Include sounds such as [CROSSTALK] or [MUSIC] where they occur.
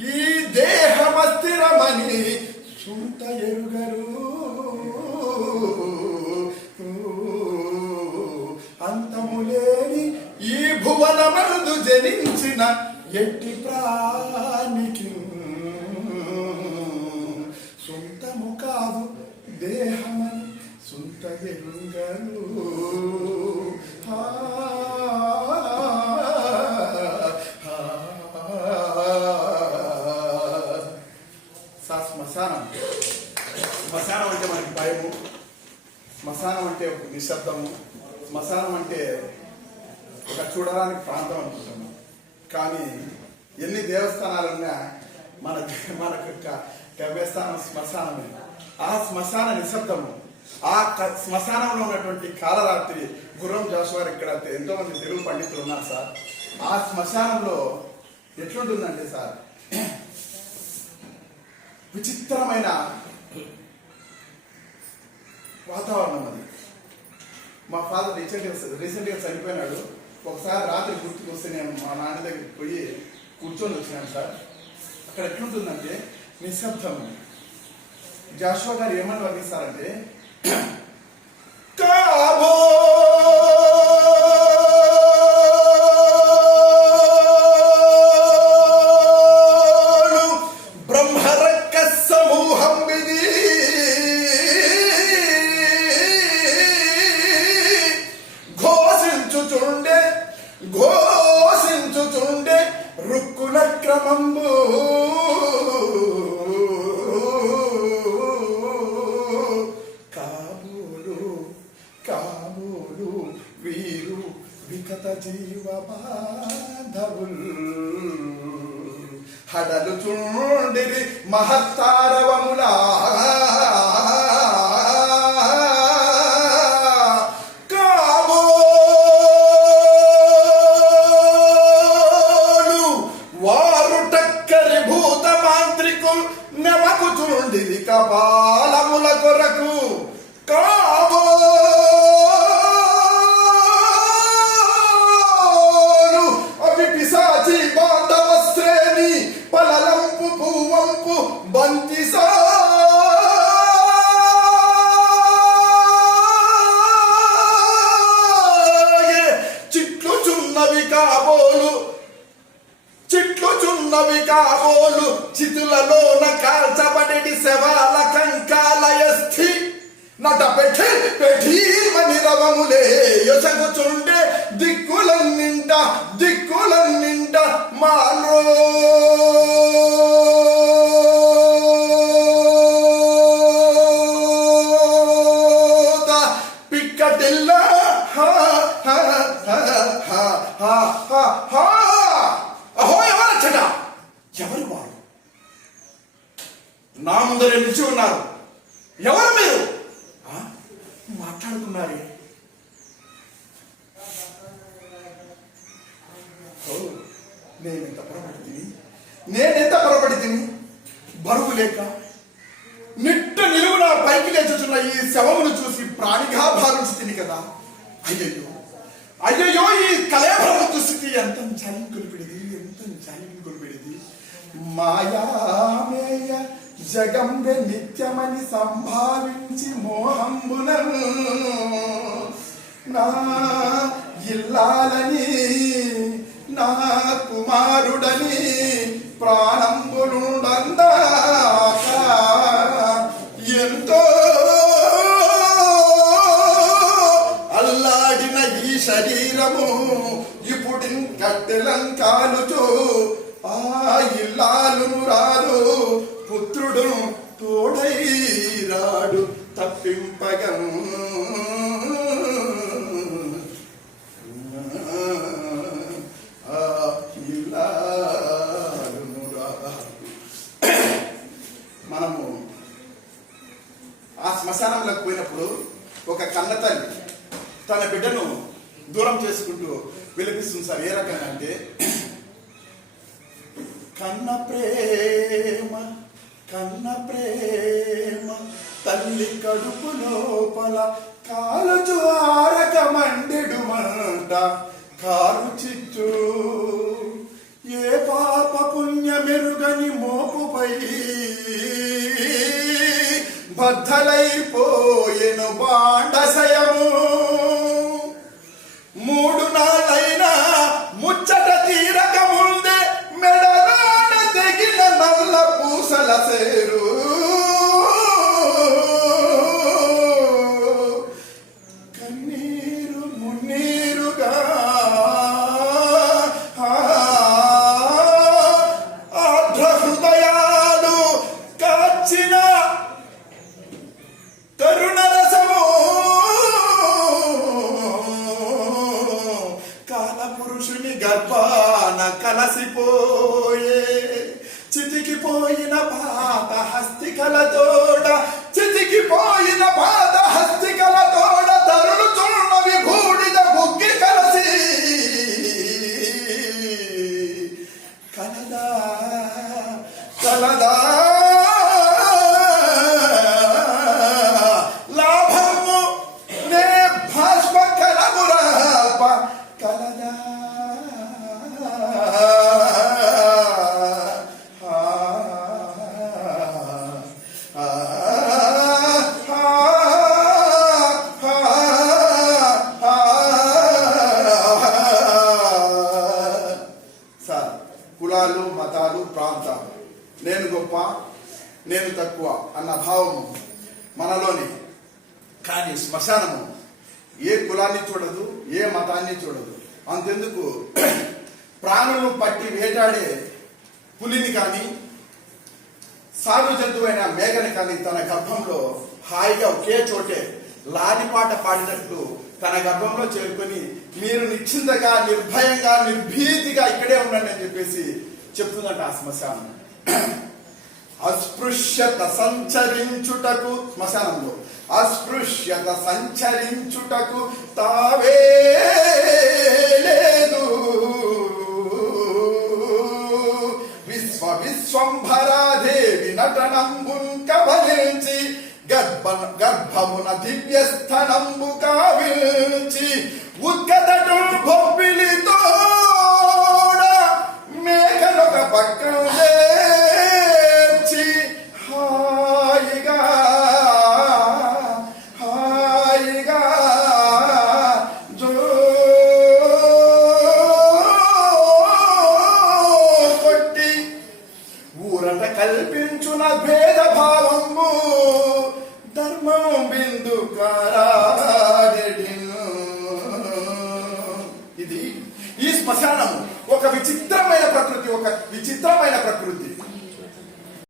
ఈ దేహమస్థిరమని సుంత ఎరుగరు. అంతములేని ఈ భువనమందు జనించిన ఎట్టి ప్రాణికి. సొంతము కాదు దేహమని సొంత ఎరుగరు. శ్మశానం అంటే మనకి భయము. శ్మశానం అంటే ఒక నిశ్శబ్దము. శ్మశానం అంటే ఒక చూడడానికి ప్రాంతం అనుకుంటాము. కానీ ఎన్ని దేవస్థానాలున్నా మన మన యొక్క గవ్యస్థానం శ్మశానమే. ఆ శ్మశాన నిశ్శబ్దము ఆ శ్మశానంలో ఉన్నటువంటి కాలరాత్రి గుర్రం జాషువారు ఇక్కడ ఎంతో మంది తెలుగు పండితులు ఉన్నారు సార్. ఆ శ్మశానంలో ఎట్లుంటుందండి సార్ విచిత్రమైన వాతావరణం అది. మా ఫాదర్ రీసెంట్గా రీసెంట్గా చనిపోయినాడు. ఒకసారి రాత్రి గుర్తుకు వస్తే నేను మా నాన్న దగ్గరికి పోయి కూర్చొని వచ్చినాను సార్. అక్కడ ఎట్లుంటుందంటే నిశ్శబ్దం. జాషువా గారు ఏమని వర్ణిస్తారంటే క్రమంబు వీరు వికత జీవ బాధవులు. హడలు చూడిరి మహత్తారవములా. మాంత్రికులు నెమకు కపాలముల కొరకు కాబో తోలు చితులలోన కాల్చబడి శవాల కంకాలయస్థి నట పెఠి పెఠీమని రవములే. యొసగుచుండే దిక్కులన్నింట దిక్కులన్నింట మాలో. నా ముందర నిలిచి ఉన్నారు. ఎవరు మీరు? ఆ? మాట్లాడుతున్నారే ఓ, నేనెంత పొరపడితిని? నేనెంత పొరపడితిని? బరువు లేక నిట్ట నిలువున పైకి లేచుచున్న ఈ శవమును చూసి ప్రాణిగా భావించుతుంది కదా? అయ్యయ్యో అయ్యయ్యో ఈ కళాభరమ దుస్థితి ఎంత జాలిం కొలిపిడిది ఎంత జాలిం కొలిపిడిది మాయా జగంబె నిత్యమని సంభావించి మోహంబునను. నా ఇల్లాలని నా కుమారుడని ప్రాణంబులుండందాక ఎంతో అల్లాడిన ఈ శరీరము ఇప్పుడు కట్టెలం కాలుచు రాదు పుత్రుడు తోడై రాడు తప్పింపగం. మనము ఆ శ్మశానంలోకి పోయినప్పుడు ఒక కన్న తల్లి తన బిడ్డను దూరం చేసుకుంటూ విలపిస్తుంది సార్. ఏ రకంగా అంటే కన్న ప్రేమ కన్న ప్రేమ తల్లి కడుపు లోపల కాలుచు ఆరక మండెడు మంట కారు చిచ్చు. ఏ పాప పుణ్య మెరుగని మోపుపై బద్దలైపోయెను బాండసయము Brasileiro. పాత హస్తికల నేను తక్కువ అన్న భావము మనలోని కానీ శ్మశానము ఏ కులాన్ని చూడదు ఏ మతాన్ని చూడదు. అంతెందుకు [CLEARS THROAT] ప్రాణులను పట్టి వేటాడే పులిని కానీ సాగు జంతువైన మేఘని కానీ తన గర్భంలో హాయిగా ఒకే చోటే లాలిపాట పాడినట్లు తన గర్భంలో చేరుకొని మీరు నిశ్చింతగా నిర్భయంగా నిర్భీతిగా ఇక్కడే ఉండండి అని చెప్పేసి చెప్తుందంట ఆ శ్మశానం. [CLEARS THROAT] అస్పృశ్యత సంచరించుటకు శ్మశానంలో. అస్పృశ్యత సంచరించుటకు తావే లేదు. విశ్వ విశ్వంభరాదేవి నటనంబున్ కబలించి గర్భ గర్భమున దివ్యస్థనంబు కావించి ఉద్గతటు బొబ్బిలితో మేఘలొక పక్కన భేదభావము ధర్మం బిందు ఇది ఈ శ్మశానము. ఒక విచిత్రమైన ప్రకృతి ఒక విచిత్రమైన ప్రకృతి.